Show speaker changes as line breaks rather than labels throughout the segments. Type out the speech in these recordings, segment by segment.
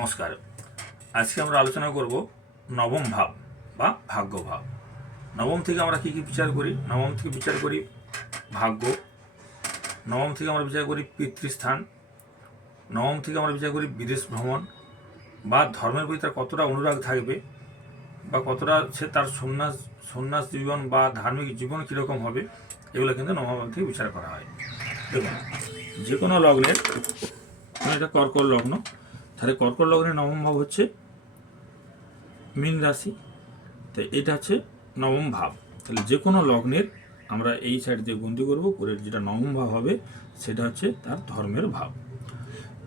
নমস্কার। আজকে আমরা আলোচনা করব নবম ভাব বা ভাগ্য ভাব। নবম থেকে আমরা কী কী বিচার করি? নবম থেকে বিচার করি ভাগ্য। নবম থেকে আমরা বিচার করি পিতৃস্থান। নবম থেকে আমরা বিচার করি বিদেশ ভ্রমণ। বা ধর্মের প্রতি তার কতটা অনুরাগ থাকবে? বা কতটা সে তার সন্ন্যাস সন্ন্যাস জীবন বা ধার্মিক জীবন কীরকম হবে? এগুলো কিন্তু নবম থেকে বিচার করা হয়। দেখুন যে কোনো লগ্নের, এটা কর্কর লগ্ন। তাহলে কর্কট লগ্নে নবম ভাব হচ্ছে মীন রাশি। তো এটা হচ্ছে নবম ভাব। তাহলে যে কোনো লগ্নের আমরা এই সাইড দিয়ে গন্তি করব, করে যেটা নবম ভাব হবে, সেটা হচ্ছে তার ধর্মের ভাব।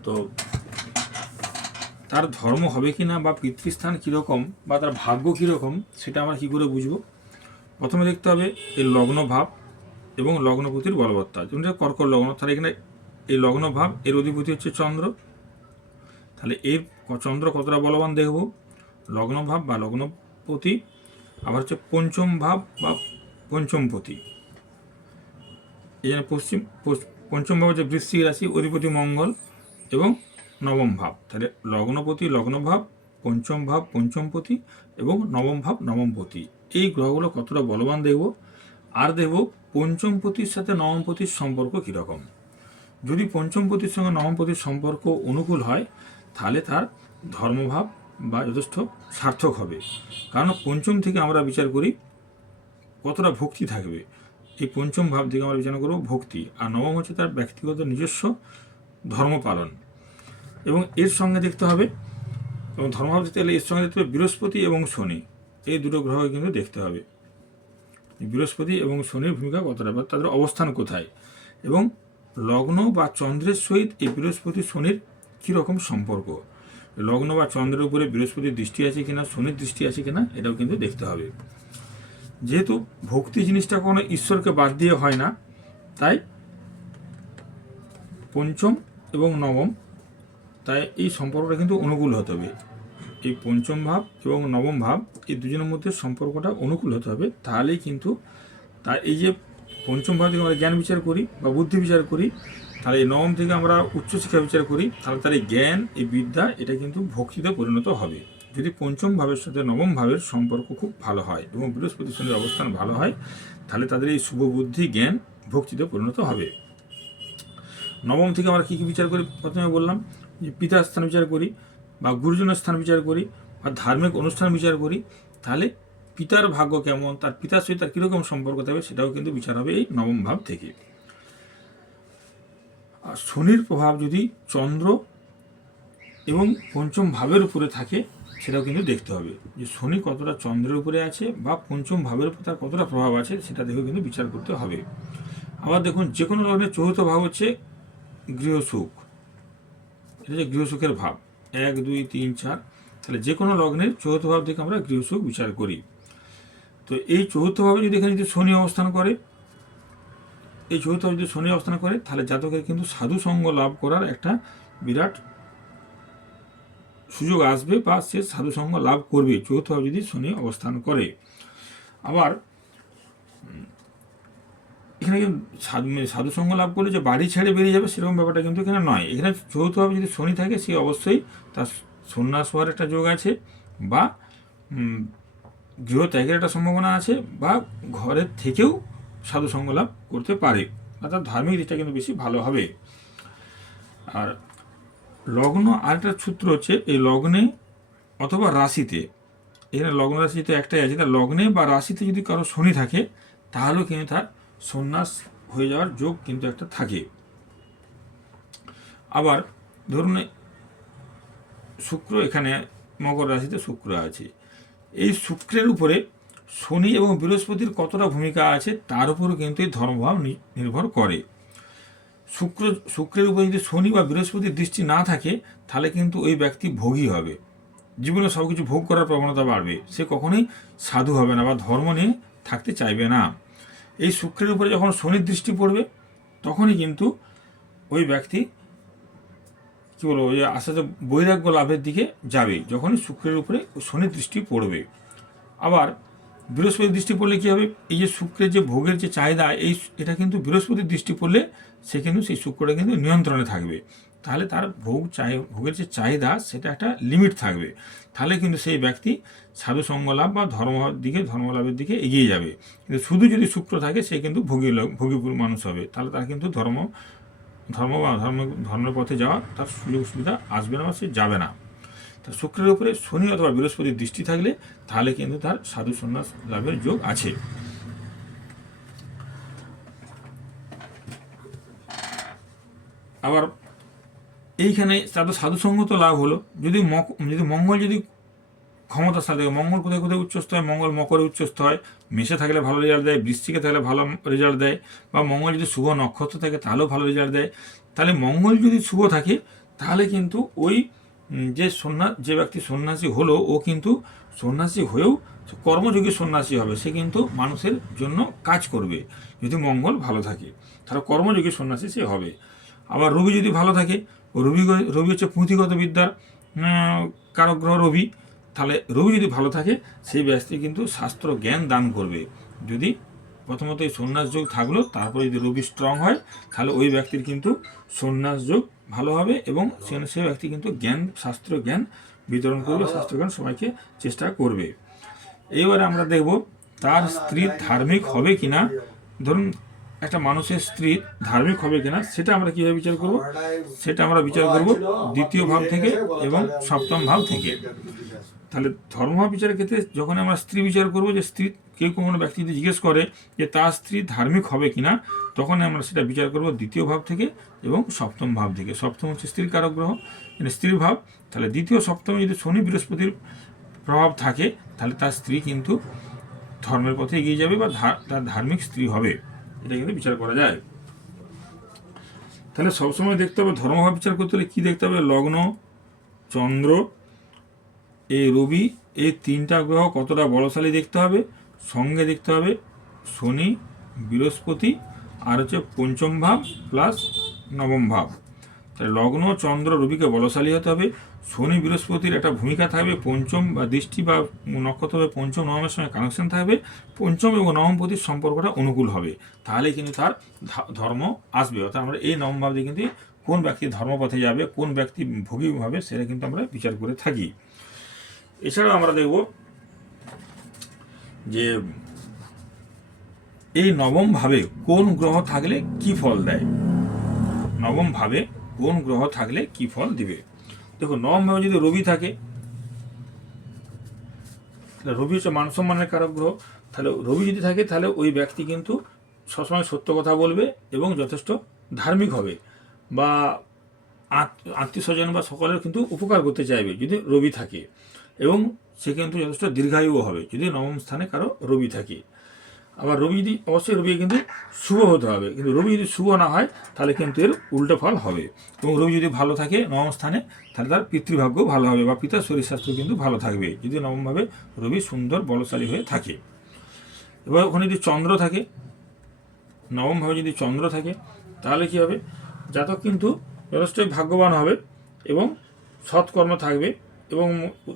তো তার ধর্ম হবে কি না বা পিতৃস্থান কীরকম বা তার ভাগ্য কীরকম, সেটা আমরা কী করে বুঝব? প্রথমে দেখতে হবে এই লগ্ন ভাব এবং লগ্নপতির বলবত্তা। যেমন কর্কট লগ্ন, তাহলে এখানে এই লগ্ন ভাব, এর অধিপতি হচ্ছে চন্দ্র। তাহলে এর চন্দ্র কতটা বলবান দেখব? লগ্ন ভাব বা লগ্নপতি, আবার হচ্ছে পঞ্চম ভাব বা পঞ্চমপতি। এই জন্য পশ্চিম পঞ্চম ভাব হচ্ছে বৃশ্চিক রাশি, অধিপতি মঙ্গল এবং নবম ভাব। তাহলে লগ্নপতি লগ্ন ভাব পঞ্চম ভাব, পঞ্চমপতি এবং নবম ভাব, নবমপতি। এই গ্রহগুলো কতটা বলবান দেখব? আর দেখব পঞ্চমপতির সাথে নবমপতির সম্পর্ক কীরকম? যদি পঞ্চমপতির সঙ্গে নবমপতির সম্পর্ক অনুকূল হয় তাহলে তার ধর্মভাব বা যথেষ্ট সার্থক হবে। কারণ পঞ্চম থেকে আমরা বিচার করি, কতটা ভক্তি থাকবে? এই পঞ্চম ভাব থেকে আমরা বিচার করব ভক্তি। আর নবম হচ্ছে তার ব্যক্তিগত নিজস্ব ধর্ম পালন এবং এর সঙ্গে দেখতে হবে, এবং ধর্মভাব দেখতে গেলে এর সঙ্গে দেখতে হবে বৃহস্পতি এবং শনি। এই দুটো গ্রহকে কিন্তু দেখতে হবে। বৃহস্পতি এবং শনির ভূমিকা কতটা, বা তাদের অবস্থান কোথায়? এবং লগ্ন বা চন্দ্রের সহিত এই বৃহস্পতি, শনির কীরকম সম্পর্ক? লগ্ন বা চন্দ্রের উপরে বৃহস্পতির দৃষ্টি আছে কিনা, শনির দৃষ্টি আছে কিনা, এটাও কিন্তু দেখতে হবে। যেহেতু ভক্তি জিনিসটা কোনো ঈশ্বরকে বাদ দিয়ে হয় না, তাই পঞ্চম এবং নবম, তাই এই সম্পর্কটা কিন্তু অনুকূল হতে হবে। এই পঞ্চম ভাব এবং নবম ভাব এই দুজনের মধ্যে সম্পর্কটা অনুকূল হতে হবে। তাহলেই কিন্তু তার এই যে পঞ্চম ভাব থেকে আমরা জ্ঞান বিচার করি বা বুদ্ধি বিচার করি তাহলে এই নবম থেকে আমরা উচ্চশিক্ষা বিচার করি, তাহলে তার এই জ্ঞান, এই বিদ্যা, এটা কিন্তু ভক্তিতে পরিণত হবে। যদি পঞ্চম ভাবের সাথে নবম ভাবের সম্পর্ক খুব ভালো হয়, এবং বৃহস্পতি শনির অবস্থান ভালো হয়, তাহলে তাদের এই শুভ বুদ্ধি, জ্ঞান ভক্তিতে পরিণত হবে। নবম থেকে আমরা কী কী বিচার করি? প্রথমে বললাম যে পিতার স্থান বিচার করি, বা গুরুজনের স্থান বিচার করি, বা ধার্মিক অনুষ্ঠান বিচার করি, তাহলে পিতার ভাগ্য কেমন, তার পিতার সহিত তার কীরকম সম্পর্ক থাকবে, সেটাও কিন্তু বিচার হবে এই নবম ভাব থেকে। আর শনির প্রভাব যদি চন্দ্র এবং পঞ্চম ভাবের উপরে থাকে, সেটাও কিন্তু দেখতে হবে। যে শনি কতটা চন্দ্রের উপরে আছে বা পঞ্চম ভাবের উপর তার কতটা প্রভাব আছে, সেটা দেখেও কিন্তু বিচার করতে হবে। আবার দেখুন যে কোনো লগ্নের চতুর্থ ভাব হচ্ছে গৃহসুখ এটা হচ্ছে গৃহসুখের ভাব। এক, দুই, তিন, চার। তাহলে যে কোনো লগ্নের চতুর্থ ভাব থেকে আমরা গৃহসুখ বিচার করি। তো এই চতুর্থ ভাবে যদি এখানে যদি শনি অবস্থান করে এই চতুর্থ যদি শনি অবস্থান করে তাহলে জাতকের কিন্তু সাধু সঙ্গ লাভ করার একটা বিরাট সুযোগ আসবে বা সে সাধু সঙ্গ লাভ করবে চতুর্থ যদি শনি অবস্থান করে। আবার এখানে মানে সাধু সঙ্গ লাভ করলে যে বাড়ি ছেড়ে বেরিয়ে যাবে সেরকম ব্যাপারটা কিন্তু এখানে নয়। এখানে চৌথভাবে যদি শনি থাকে সে অবশ্যই তার সন্ন্যাস হওয়ার একটা যোগ আছে বা উম, গৃহ ত্যাগের একটা সম্ভাবনা আছে বা ঘরের থেকেও সাধু লাভ করতে পারে। অর্থাৎ ধার্মিক দিকটা কিন্তু বেশি ভালো হবে। আর লগ্ন আরেকটা সূত্র হচ্ছে, এই লগ্নে অথবা রাশিতে, এখানে লগ্ন রাশিতে একটাই আছে তার লগ্নে বা রাশিতে যদি কারও শনি থাকে, তাহলেও কিন্তু তার সন্ন্যাস হয়ে যাওয়ার যোগ কিন্তু একটা থাকে। আবার ধরুন, শুক্র এখানে মকর রাশিতে শুক্র আছে। এই শুক্রের উপরে শনি এবং বৃহস্পতির কতটা ভূমিকা আছে, তার উপরও কিন্তু এই ধর্মভাব নির্ভর করে। শুক্র, শুক্রের উপরে যদি শনি বা বৃহস্পতির দৃষ্টি না থাকে, তাহলে কিন্তু ওই ব্যক্তি ভোগী হবে। জীবনে সব কিছু ভোগ করার প্রবণতা বাড়বে। সে কখনোই সাধু হবে না বা ধর্ম নিয়ে থাকতে চাইবে না। এই শুক্রের উপরে যখন শনির দৃষ্টি পড়বে, তখনই কিন্তু ওই ব্যক্তি, কী বলব, ওই আস্তে আস্তে বৈরাগ্য লাভের দিকে যাবে, যখনই শুক্রের উপরে শনির দৃষ্টি পড়বে। আবার বৃহস্পতির দৃষ্টি পড়লে কী হবে? এই যে শুক্রের যে ভোগের যে চাহিদা, এই এটা কিন্তু বৃহস্পতির দৃষ্টি পড়লে সে কিন্তু, সেই শুক্রটা কিন্তু নিয়ন্ত্রণে থাকবে। তাহলে তার ভোগ চাই ভোগের যে চাহিদা, সেটা একটা লিমিট থাকবে। তাহলে কিন্তু সেই ব্যক্তি সাধু সঙ্গ লাভ বা ধর্ম দিকে, ধর্মলাভের দিকে এগিয়ে যাবে। কিন্তু শুধু যদি শুক্র থাকে, সে কিন্তু ভোগী ভোগীপুর মানুষ হবে। তাহলে তার কিন্তু ধর্ম ধর্ম বা ধর্ম ধর্মের পথে যাওয়া তার সুযোগ সুবিধা আসবে না বা সে যাবে না। তা শুক্রের উপরে শনি অথবা বৃহস্পতির দৃষ্টি থাকলে তাহলে কিন্তু তার সাধু সন্ন্যাস লাভের যোগ আছে। আবার এইখানে তাদের সাধুসঙ্গ তো লাভ হলো। যদি যদি মঙ্গল যদি ক্ষমতার সাথে মঙ্গল কোথায় কোথায় উচ্চস্থ হয়? মঙ্গল মকরে উচ্চস্থ হয়, মেষে থাকলে ভালো রেজাল্ট দেয় বৃষ্টিকে থাকলে ভালো রেজাল্ট দেয়, বা মঙ্গল যদি শুভ নক্ষত্র থাকে তাহলেও ভালো রেজাল্ট দেয়। তাহলে মঙ্গল যদি শুভ থাকে, তাহলে কিন্তু ওই যে সন্ন্যাস যে ব্যক্তি সন্ন্যাসী হলো, ও কিন্তু সন্ন্যাসী হয়েও কর্মযোগী সন্ন্যাসী হবে। সে কিন্তু মানুষের জন্য কাজ করবে, যদি মঙ্গল ভালো থাকে। তাহলে কর্মযোগী সন্ন্যাসী সে হবে। আবার রবি যদি ভালো থাকে রবি রবি হচ্ছে পুঁথিগত বিদ্যার কারগ্রহ রবি। তাহলে রবি যদি ভালো থাকে, সেই ব্যক্তি কিন্তু শাস্ত্র জ্ঞান দান করবে। যদি প্রথমত এই সন্ন্যাস যোগ থাকল, তারপরে যদি রবি স্ট্রং হয়, তাহলে ওই ব্যক্তির কিন্তু সন্ন্যাস যোগ ভালো হবে এবং সে সে ব্যক্তি কিন্তু জ্ঞান, শাস্ত্র জ্ঞান বিতরণ করবে শাস্ত্র জ্ঞান সবাইকে চেষ্টা করবে। এবারে আমরা দেখব তার স্ত্রী ধার্মিক হবে কিনা। ধরুন, একটা মানুষের স্ত্রী ধার্মিক হবে কিনা, সেটা আমরা কীভাবে বিচার করব? সেটা আমরা বিচার করব দ্বিতীয় ভাব থেকে এবং সপ্তম ভাব থেকে। তাহলে ধর্ম বিচারের ক্ষেত্রে যখন আমরা স্ত্রী বিচার করব যে স্ত্রী কেউ কোনো ব্যক্তি যদি জিজ্ঞেস করে যে তার স্ত্রী ধার্মিক হবে কিনা তখন আমরা সেটা বিচার করব দ্বিতীয় ভাব থেকে এবং সপ্তম ভাব থেকে। সপ্তম হচ্ছে স্ত্রীর কারক গ্রহ মানে স্ত্রীর ভাব, তাহলে দ্বিতীয় সপ্তমে যদি শনি বৃহস্পতির প্রভাব থাকে, তাহলে তার স্ত্রী কিন্তু ধর্মের পথে এগিয়ে যাবে বা তার ধার্মিক স্ত্রী হবে। এটা কিন্তু বিচার করা যায়। তাহলে সবসময় দেখতে হবে, ধর্মভাব বিচার করতে হলে কী দেখতে হবে? লগ্ন, চন্দ্র এই রবি এই তিনটা গ্রহ কতটা বলশালী দেখতে হবে? সঙ্গে দেখতে হবে শনি, বৃহস্পতি আর হচ্ছে পঞ্চম ভাব প্লাস নবম ভাব। তাহলে লগ্ন, চন্দ্র, রবিকে বলশালী হতে হবে। শনি, বৃহস্পতির একটা ভূমিকা থাকবে। পঞ্চম বা দৃষ্টি বা নক্ষত্র পঞ্চম, নবমের সঙ্গে কানেকশন থাকবে। পঞ্চম এবং নবমপতির সম্পর্কটা অনুকূল হবে। তাহলে কিন্তু তার ধর্ম আসবে। অর্থাৎ আমরা এই নবম ভাব দিয়ে কিন্তু কোন ব্যক্তি ধর্মপথে যাবে, কোন ব্যক্তি ভোগী হবে সেটা কিন্তু আমরা বিচার করে থাকি। এছাড়াও আমরা দেখব যে এই নবম ভাবে কোন গ্রহ থাকলে কি ফল দেয়? নবম ভাবে কোন গ্রহ থাকলে কি ফল দিবে? দেখো, নবম ভাবে যদি রবি থাকে রবি হচ্ছে মান সম্মানের কারক গ্রহ। তাহলে রবি যদি থাকে, তাহলে ওই ব্যক্তি কিন্তু সবসময় সত্য কথা বলবে এবং যথেষ্ট ধার্মিক হবে বা আত্মীয় স্বজন বা সকলের কিন্তু উপকার করতে চাইবে যদি রবি থাকে। এবং সে কিন্তু যথেষ্ট দীর্ঘায়ুও হবে, যদি নবম স্থানে কারও রবি থাকে। আবার রবি যদি, অবশ্যই রবি কিন্তু শুভ হতে হবে, কিন্তু রবি যদি শুভ না হয়, তাহলে কিন্তু এর উল্টো ফল হবে। এবং রবি যদি ভালো থাকে নবম স্থানে, তাহলে তার পিতৃভাগ্য ভালো হবে, বা পিতার শরীর স্বাস্থ্য কিন্তু ভালো থাকবে, যদি নবমভাবে রবি সুন্দর, বলশালী হয়ে থাকে। এবার ওখানে যদি চন্দ্র থাকে, নবমভাবে যদি চন্দ্র থাকে, তাহলে কি হবে? জাতক কিন্তু যথেষ্টই ভাগ্যবান হবে এবং সৎকর্ম থাকবে। এবং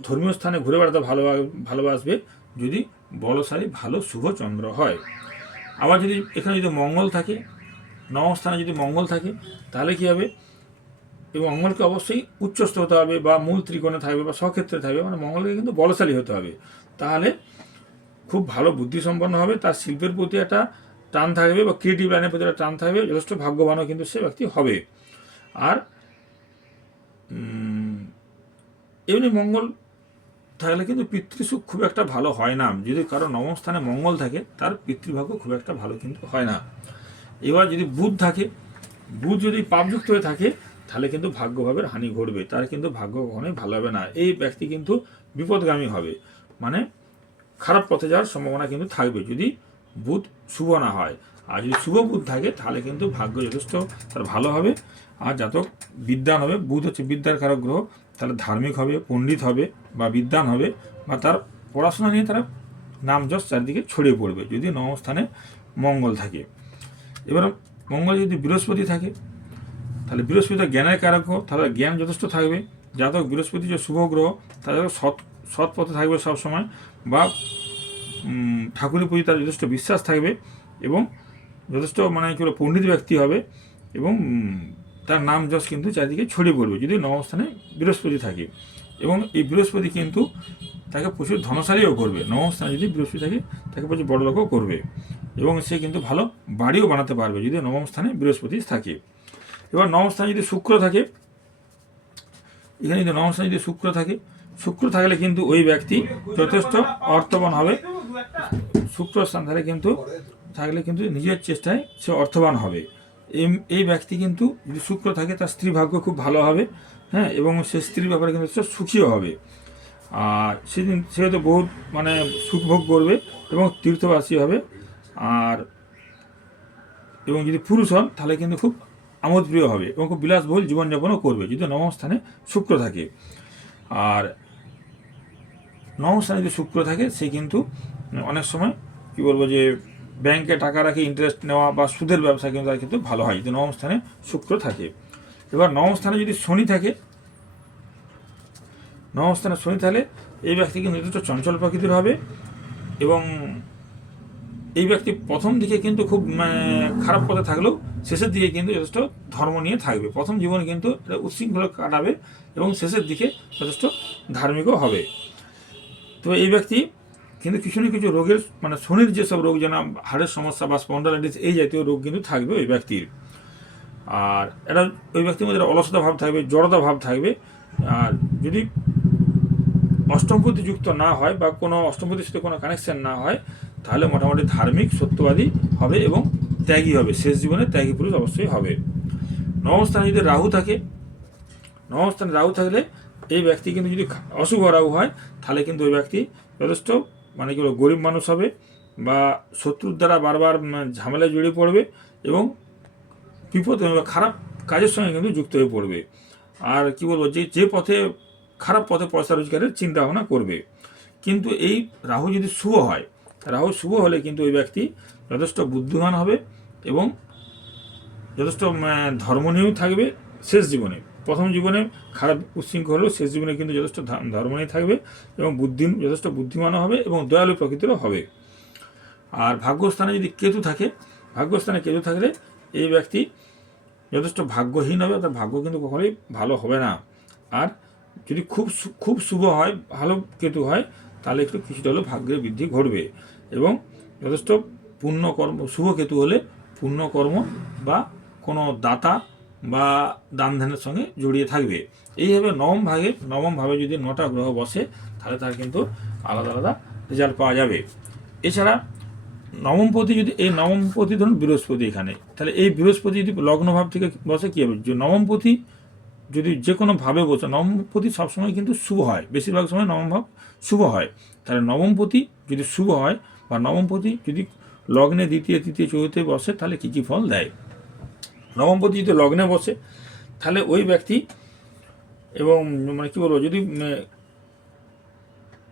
ধর্মীয় স্থানে ঘুরে বেড়াতে ভালো ভালোবাসবে যদি বলশালী, ভালো, শুভ চন্দ্র হয়। আবার যদি এখানে যদি মঙ্গল থাকে নবম স্থানে যদি মঙ্গল থাকে, তাহলে কি হবে? এবং মঙ্গলকে অবশ্যই উচ্চস্থ হতে হবে বা মূল ত্রিকোণে থাকবে বা স্বক্ষেত্রে থাকবে মানে মঙ্গলকে কিন্তু বলশালী হতে হবে। তাহলে খুব ভালো বুদ্ধিসম্পন্ন হবে, তার শিল্পের প্রতি একটা টান থাকবে বা ক্রিয়েটিভ লাইনের প্রতি একটা টান থাকবে, যথেষ্ট ভাগ্যবানও কিন্তু সে ব্যক্তি হবে। আর এমনি মঙ্গল থাকলে কিন্তু পিতৃসুখ খুব একটা ভালো হয় না। যদি কারও নবম স্থানে মঙ্গল থাকে, তার পিতৃভাগ্য খুব একটা ভালো কিন্তু হয় না। এবার যদি বুধ থাকে, বুধ যদি পাপযুক্ত হয়ে থাকে, তাহলে কিন্তু ভাগ্যভাবের হানি ঘটবে। তার কিন্তু ভাগ্য কখনোই ভালো হবে না। এই ব্যক্তি কিন্তু বিপদগামী হবে। মানে খারাপ পথে যাওয়ার সম্ভাবনা কিন্তু থাকবে। যদি বুধ শুভ না হয়, আর যদি শুভ বুধ থাকে, তাহলে কিন্তু ভাগ্য যথেষ্ট তার ভালো হবে। আর জাতক বিদ্যান হবে। বুধ হচ্ছে বিদ্যার কারক গ্রহ। তাহলে ধার্মিক হবে, পণ্ডিত হবে বা বিদ্যান হবে বা তার পড়াশোনা নিয়ে তারা নাম যশ চারদিকে ছড়িয়ে পড়বে যদি নবম স্থানে মঙ্গল থাকে। এবার মঙ্গল যদি বৃহস্পতি থাকে, তাহলে বৃহস্পতি জ্ঞানের কারক তাহলে জ্ঞান যথেষ্ট থাকবে। জাতক বৃহস্পতি যে শুভ গ্রহ তাহলে সৎ সৎ পথে থাকবে সবসময় বা ঠাকুরের প্রতি তার যথেষ্ট বিশ্বাস থাকবে এবং যথেষ্ট মানে কি পণ্ডিত ব্যক্তি হবে এবং তার নাম যশ কিন্তু চারিদিকে ছড়িয়ে পড়বে যদি নবম স্থানে বৃহস্পতি থাকে। এবং এই বৃহস্পতি কিন্তু তাকে প্রচুর ধনশালীও করবে। নবম স্থানে যদি বৃহস্পতি থাকে, তাকে প্রচুর বড় লোকও করবে। এবং সে কিন্তু ভালো বাড়িও বানাতে পারবে যদি নবম স্থানে বৃহস্পতি থাকে। এবার নবম স্থানে যদি শুক্র থাকে, এখানে যদি নবম স্থানে যদি শুক্র থাকে, শুক্র থাকলে কিন্তু ওই ব্যক্তি যথেষ্ট অর্থবান হবে। শুক্র স্থান থাকলে কিন্তু থাকলে কিন্তু নিজের চেষ্টায় সে অর্থবান হবে। এই ব্যক্তি কিন্তু যদি শুক্র থাকে, তার স্ত্রী ভাগ্য খুব ভালো হবে হ্যাঁ এবং সে স্ত্রীর ব্যাপারে কিন্তু সে সুখীও হবে। আর সেদিন সে হয়তো বহুত মানে সুখভোগ করবে এবং তীর্থবাসী হবে। আর, এবং যদি পুরুষ হন, তাহলে কিন্তু খুব আমোদপ্রিয় হবে এবং খুব বিলাসবহুল জীবনযাপনও করবে, যদি নবম স্থানে শুক্র থাকে। আর নবম স্থানে যদি শুক্র থাকে, সে কিন্তু অনেক সময়, কী বলব যে ব্যাংকে টাকা রাখে ইন্টারেস্ট নেওয়া বা সুদের ব্যবসা কিন্তু তার কিন্তু ভালো হয় যদি নবম স্থানে শুক্র থাকে। এবার নবম স্থানে যদি শনি থাকে নবম স্থানে শনি থাকলে এই ব্যক্তি কিন্তু যথেষ্ট চঞ্চল প্রকৃতির হবে এবং এই ব্যক্তি প্রথম দিকে কিন্তু খুব মানে, খারাপ পথে থাকলেও শেষের দিকে কিন্তু যথেষ্ট ধর্ম নিয়ে থাকবে। প্রথম জীবনে কিন্তু এটা উচ্ছৃঙ্খল কাটাবে এবং শেষের দিকে যথেষ্ট ধার্মিকও হবে। তো এই ব্যক্তি কিন্তু কিছু না কিছু রোগের মানে শনির যেসব রোগ যেন হাড়ের সমস্যা বা স্পন্ডালাইটিস এই জাতীয় রোগ কিন্তু থাকবে ওই ব্যক্তির। আর এটা ওই ব্যক্তির মধ্যে অলসতা ভাব থাকবে, জড়তা ভাব থাকবে। আর যদি অষ্টমপতি যুক্ত না হয় বা কোনো অষ্টমপতির সাথে কোনো কানেকশন না হয়, তাহলে মোটামুটি ধার্মিক, সত্যবাদী হবে এবং ত্যাগী হবে। শেষ জীবনে ত্যাগী পুরুষ অবশ্যই হবে। নবম স্থানে যদি রাহু থাকে, নবম স্থানে রাহু থাকলে এই ব্যক্তি কিন্তু যদি অশুভ রাহু হয়, তাহলে কিন্তু ওই ব্যক্তি যথেষ্ট মানে কি গরিব মানুষ হবে বা শত্রুর দ্বারা বারবার ঝামেলায় জড়িয়ে পড়বে এবং বিপদ খারাপ কাজের সঙ্গে কিন্তু যুক্ত হয়ে পড়বে। আর কি বলব, যে যে পথে, খারাপ পথে পয়সা রোজগারের চিন্তা ভাবনা করবে। কিন্তু এই রাহু যদি শুভ হয়, রাহু শুভ হলে কিন্তু ওই ব্যক্তি যথেষ্ট বুদ্ধিমান হবে এবং যথেষ্ট ধর্মনীয় থাকবে শেষ জীবনে। প্রথম জীবনে খারাপ উচ্ছৃঙ্খল হলেও শেষ জীবনে কিন্তু যথেষ্ট ধা- ধর্মনীয় থাকবে এবং বুদ্ধি যথেষ্ট বুদ্ধিমানও হবে এবং দয়ালু প্রকৃতিরও হবে। আর ভাগ্যস্থানে যদি কেতু থাকে, ভাগ্যস্থানে কেতু থাকলে এই ব্যক্তি যথেষ্ট ভাগ্যহীন হবে তার ভাগ্য কিন্তু কখনোই ভালো হবে না। আর যদি খুব খুব শুভ হয়, ভালো কেতু হয়, তাহলে একটু কিছুটা হলেও ভাগ্যের বৃদ্ধি ঘটবে এবং যথেষ্ট পুণ্যকর্ম শুভ কেতু হলে পুণ্যকর্ম বা কোনো দাতা বা দান ধ্যানের সঙ্গে জড়িয়ে থাকবে। এইভাবে নবম ভাগে, নবম ভাবে যদি নটা গ্রহ বসে, তাহলে তার কিন্তু আলাদা আলাদা রেজাল্ট পাওয়া যাবে। এছাড়া নবমপতি যদি, এই নবমপতি ধরুন বৃহস্পতি এখানে, তাহলে এই বৃহস্পতি যদি লগ্ন ভাব থেকে বসে কী হবে? যে নবমপতি যদি যে কোনো ভাবে বসে নবমপতি সবসময় কিন্তু শুভ হয়, বেশিরভাগ সময় নবম ভাব শুভ হয়। তাহলে নবমপতি যদি শুভ হয় বা নবমপতি যদি লগ্নে দ্বিতীয়, তৃতীয়, চতুর্থে বসে, তাহলে কী কী ফল দেয়? নবমপতি যদি লগ্নে বসে, তাহলে ওই ব্যক্তি এবং মানে কী বলব, যদি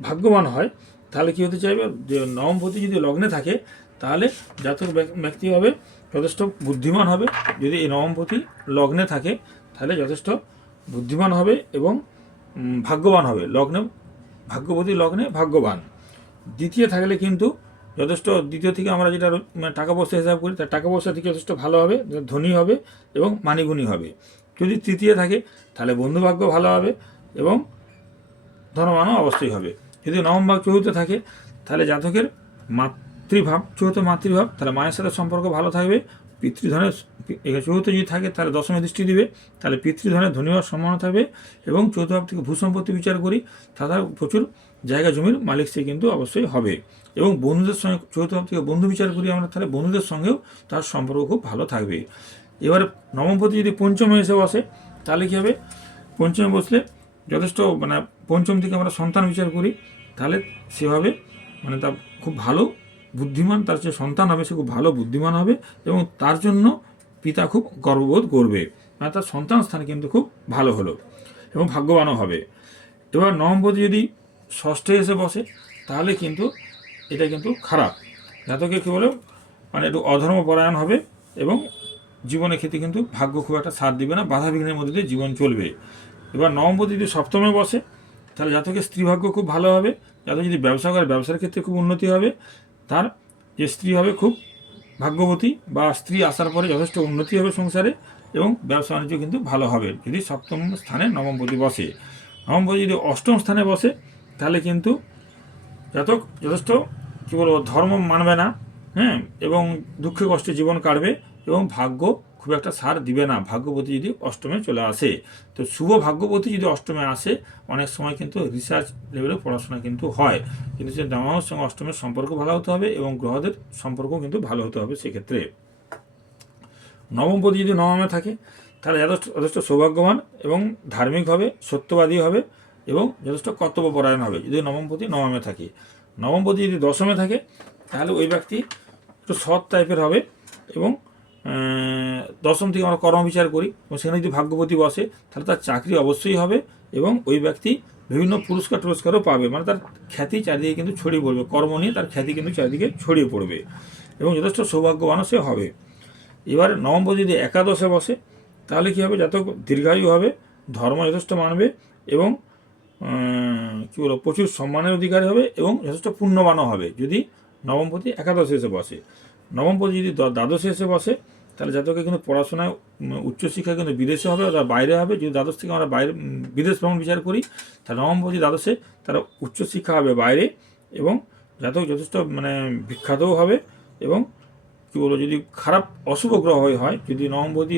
ভাগ্যবান হয়, তাহলে কী হতে চাইবে? যে নবমপতি যদি লগ্নে থাকে, তাহলে জাতক ব্যক- ব্যক্তি হবে, যথেষ্ট বুদ্ধিমান হবে। যদি এই নবমপতি লগ্নে থাকে, তাহলে যথেষ্ট বুদ্ধিমান হবে এবং ভাগ্যবান হবে। লগ্নে, ভাগ্যপতি লগ্নে ভাগ্যবান। দ্বিতীয় থাকলে কিন্তু যথেষ্ট দ্বিতীয় থেকে আমরা যেটা মানে টাকা পয়সা হিসাব করি, তার টাকা পয়সা থেকে যথেষ্ট ভালো হবে ধনী হবে এবং মানিগুণী হবে। যদি তৃতীয় থাকে, তাহলে বন্ধু ভাগ্য ভালো হবে এবং ধনমানও অবশ্যই হবে। যদি নবম ভাগ চতুর্থ থাকে, তাহলে জাতকের মাতৃভাব, চতুর্থ মাতৃভাব, তাহলে মায়ের সাথে সম্পর্ক ভালো থাকবে, পিতৃধনের চতুর্থ যদি থাকে, তাহলে দশমে দৃষ্টি দিবে, তাহলে পিতৃধনের ধনী হওয়ার সম্ভাবনা থাকবে এবং চতুর্থ ভাব থেকে ভূসম্পত্তি বিচার করি তাদের প্রচুর জায়গা জমির মালিক সে কিন্তু অবশ্যই হবে। এবং বন্ধুদের সঙ্গে চতুর্থ থেকে বন্ধু বিচার করি আমরা, তাহলে বন্ধুদের সঙ্গেও তার সম্পর্ক খুব ভালো থাকবে। এবারে নবমপতি যদি পঞ্চমে এসে বসে তাহলে কী হবে? পঞ্চমে বসলে যথেষ্ট মানে পঞ্চম থেকে আমরা সন্তান বিচার করি, তাহলে সেভাবে মানে তার খুব ভালো বুদ্ধিমান, তার যে সন্তান হবে সে খুব ভালো বুদ্ধিমান হবে এবং তার জন্য পিতা খুব গর্ববোধ করবে। মানে তার সন্তান স্থান কিন্তু খুব ভালো হলো এবং ভাগ্যবানও হবে। এবার নবমপতি যদি ষষ্ঠে এসে বসে, তাহলে কিন্তু এটা কিন্তু খারাপ। জাতকে কী বলে মানে একটু অধর্মপরায়ণ হবে এবং জীবনের ক্ষেত্রে কিন্তু ভাগ্য খুব একটা সাথ দিবে না, বাধা বিঘ্নের মধ্যে দিয়ে জীবন চলবে। এবার নবমপতি যদি সপ্তমে বসে, তাহলে জাতকের স্ত্রী ভাগ্য খুব ভালো হবে। জাতক যদি ব্যবসা করে, ব্যবসার ক্ষেত্রে খুব উন্নতি হবে। তার যে স্ত্রী হবে খুব ভাগ্যবতী বা স্ত্রী আসার পরে যথেষ্ট উন্নতি হবে সংসারে এবং ব্যবসা বাণিজ্য কিন্তু ভালো হবে যদি সপ্তম স্থানে নবমপতি বসে। নবমপতি যদি অষ্টম স্থানে বসে, তাহলে কিন্তু জাতক, যথেষ্ট। কী বলব ধর্ম মানবে না হ্যাঁ এবং দুঃখে কষ্টে জীবন কাটবে এবং ভাগ্য খুব একটা সার দিবে না। ভাগ্যবতী যদি অষ্টমে চলে আসে, তো শুভ ভাগ্যবতী যদি অষ্টমে আসে, অনেক সময় কিন্তু রিসার্চ লেভেলে পড়াশোনা কিন্তু হয়। কিন্তু সে জামার সঙ্গে অষ্টমের সম্পর্ক ভালো হতে হবে এবং গ্রহদের সম্পর্ক কিন্তু ভালো হতে হবে সেক্ষেত্রে। নবমপতি যদি নবমে থাকে, তাহলে যথেষ্ট যথেষ্ট সৌভাগ্যবান এবং ধার্মিক হবে, সত্যবাদী হবে। এবং যথেষ্ট কর্তব্যপরায়ণ হবে। যদি নবমপতি নবমে থাকে। নবমপতি যদি দশমে থাকে, তাহলে ওই ব্যক্তি একটু সৎ টাইপের হবে এবং দশম থেকে আমরা কর্ম বিচার করি এবং সেখানে যদি ভাগ্যবতী বসে, তাহলে তার চাকরি অবশ্যই হবে এবং ওই ব্যক্তি বিভিন্ন পুরস্কার টুরস্কারও পাবে। মানে তার খ্যাতি চারিদিকে কিন্তু ছড়িয়ে পড়বে। কর্ম নিয়ে তার খ্যাতি কিন্তু চারিদিকে ছড়িয়ে পড়বে এবং যথেষ্ট সৌভাগ্যবানও সে হবে। এবার নবমপতি যদি একাদশে বসে, তাহলে কী হবে? জাতক দীর্ঘায়ু হবে, ধর্ম যথেষ্ট মানবে এবং কী বলব, প্রচুর সম্মানের অধিকারী হবে এবং যথেষ্ট পুণ্যবানও হবে। যদি নবমপতি একাদশে এসে বসে। নবমপতি যদি দ্বাদশে এসে বসে, তাহলে জাতকের কিন্তু পড়াশোনায় উচ্চশিক্ষা কিন্তু বিদেশে হবে অথবা বাইরে হবে। যদি দ্বাদশ থেকে আমরা বাইরে বিদেশ ভ্রমণ বিচার করি, তাহলে নবমপতি দ্বাদশে তারা উচ্চশিক্ষা হবে বাইরে এবং জাতক যথেষ্ট মানে বিখ্যাতও হবে এবং কী বলব, যদি খারাপ অশুভ গ্রহ হয় যদি নবমপতি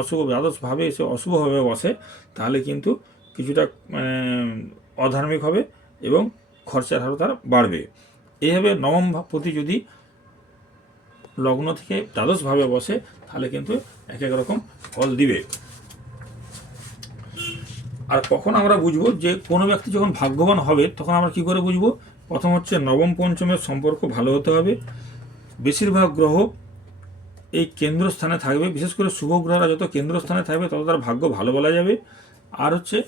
অশুভ দ্বাদশভাবে এসে অশুভভাবে বসে, তাহলে কিন্তু কিছুটা মানে অধার্মিক হবে এবং খরচার হারও তার বাড়বে। এইভাবে নবম পতি যদি লগ্ন থেকে দ্বাদশভাবে বসে, তাহলে কিন্তু এক এক রকম ফল দিবে। আর কখন আমরা বুঝব যে, কোনো ব্যক্তি যখন ভাগ্যবান হবে, তখন আমরা কি করে বুঝব? প্রথম হচ্ছে নবম পঞ্চমের সম্পর্ক ভালো হতে হবে। বেশিরভাগ গ্রহ এই কেন্দ্রস্থানে থাকবে। বিশেষ করে শুভ গ্রহরা যত কেন্দ্রস্থানে থাকবে, তত তার ভাগ্য ভালো বলা যাবে। আর হচ্ছে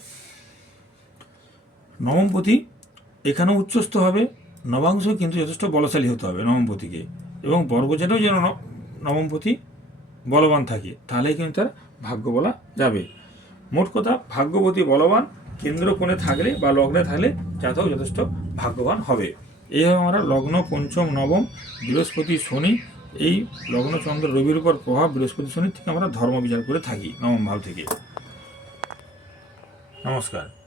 নবমপতি এখানেও উচ্চস্থ হবে নবাংশ কিন্তু যথেষ্ট বলশালী হতে হবে নবমপতিকে এবং বর্গজেটেও যেন নবমপতি বলবান থাকে, তাহলেই কিন্তু তার ভাগ্য বলা যাবে। মোট কথা, ভাগ্যবতী বলবান কেন্দ্র কোণে থাকলে বা লগ্নে থাকলে জাতক যথেষ্ট ভাগ্যবান হবে। এইভাবে আমরা লগ্ন, পঞ্চম, নবম, বৃহস্পতি, শনি। এই লগ্নচন্দ্র রবির উপর প্রভাব বৃহস্পতি শনি থেকে আমরা ধর্ম বিচার করে থাকি, নবম ভাব থেকে। নমস্কার।